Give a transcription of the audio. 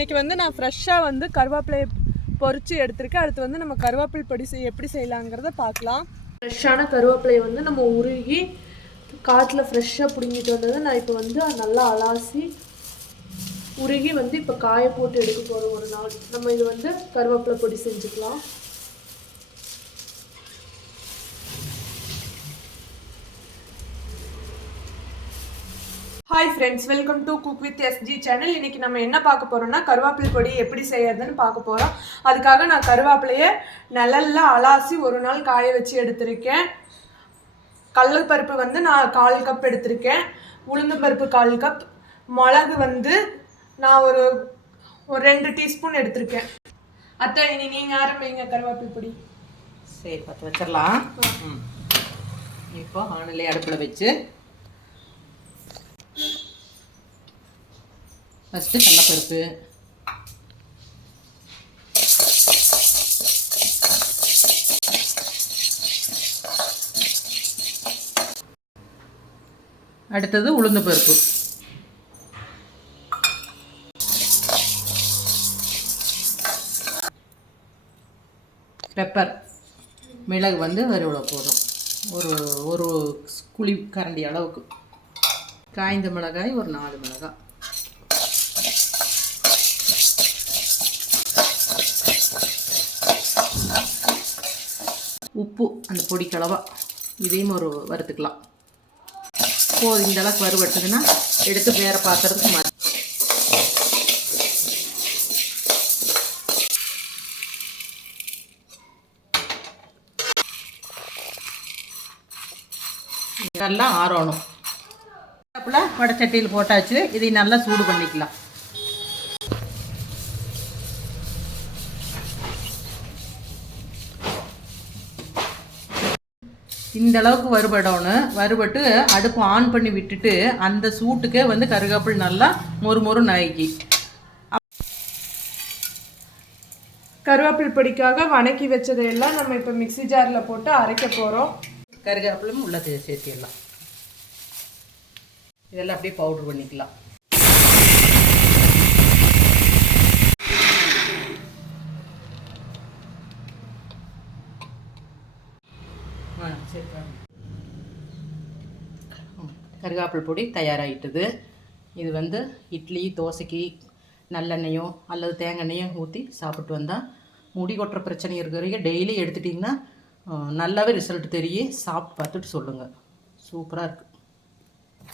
இன்றைக்கி வந்து நான் ஃப்ரெஷ்ஷாக வந்து கருவேப்பிலையை பொரித்து எடுத்திருக்கேன். அடுத்து வந்து நம்ம கருவேப்பிலை பொடி எப்படி செய்யலாங்கிறத பார்க்கலாம். ஃப்ரெஷ்ஷான கருவேப்பிலையை வந்து நம்ம உருகி காட்டில் ஃப்ரெஷ்ஷாக பிடுங்கிட்டு வந்தது நான் இப்போ வந்து நல்லா அலாசி உருகி வந்து இப்போ காய போட்டு எடுக்க போகிறோம். ஒரு நாள் நம்ம இது வந்து கருவேப்பிலை பொடி செஞ்சுக்கலாம். Hi friends, welcome to cook with SG channel. இன்றைக்கி நம்ம என்ன பார்க்க போகிறோம்னா கருவேப்பிலை பொடி எப்படி செய்யறதுன்னு பார்க்க போகிறோம். அதுக்காக நான் கருவேப்பிலையை நிழல்ல அலாசி ஒரு நாள் காய வச்சு எடுத்திருக்கேன். கடலைப்பருப்பு வந்து நான் 1/4 கப் எடுத்திருக்கேன். உளுந்து பருப்பு 1/4 கப். மிளகு வந்து நான் ஒரு 2 டீஸ்பூன் எடுத்திருக்கேன். அத்தை, இனி நீங்கள் ஆரம்பிங்க கருவேப்பிலை பொடி. சரி, பற்ற வச்சிடலாம். இப்போ ஆணிலே அடுப்பில் வச்சு ஃபஸ்ட்டு கடலைப்பருப்பு, அடுத்தது உளுந்து பருப்பு, பெப்பர், மிளகு வந்து இவ்வளோ போதும், ஒரு குழி கரண்டி அளவுக்கு, காய்ந்த மிளகாய் ஒரு 4 மிளகாய், உப்பு அந்த பொடி கலவா, இதையும் ஒரு வறுத்துக்கலாம். போதும், இந்த அளவுக்கு வறுவட்டுதுன்னா எடுத்து வேறு பாத்திரத்துக்கு மாற்றி. நல்லா ஆறணும். அப்போலாம் வடைச்சட்டியில் போட்டாச்சு. இதை நல்லா சூடு பண்ணிக்கலாம். இந்த அளவுக்கு வறுபட்டு அடுப்பு ஆன் பண்ணி விட்டுட்டு அந்த சூட்டுக்கே வந்து கருவேப்பிலை நல்லா மொறு நறுக்கி. கருவேப்பிலை பொடிக்காக வணக்கி வச்சதையெல்லாம் நம்ம இப்போ மிக்சி ஜாரில் போட்டு அரைக்க போகிறோம். கருவேப்பிலும் உள்ள சேர்த்திடலாம். இதெல்லாம் அப்படியே பவுடர் பண்ணிக்கலாம். கருவேப்பிலை பொடி தயாராகிட்டுது. இது வந்து இட்லி தோசைக்கு நல்லெண்ணெயோ அல்லது தேங்காய் எண்ணெயோ ஊற்றி சாப்பிட்டு வந்தால் முடி கொட்டுற பிரச்சனை இருக்கிறவங்க டெய்லி எடுத்துட்டிங்கன்னா நல்லாவே ரிசல்ட் தெரியும். சாப்பிட்டு பார்த்துட்டு சொல்லுங்கள். சூப்பராக இருக்குது.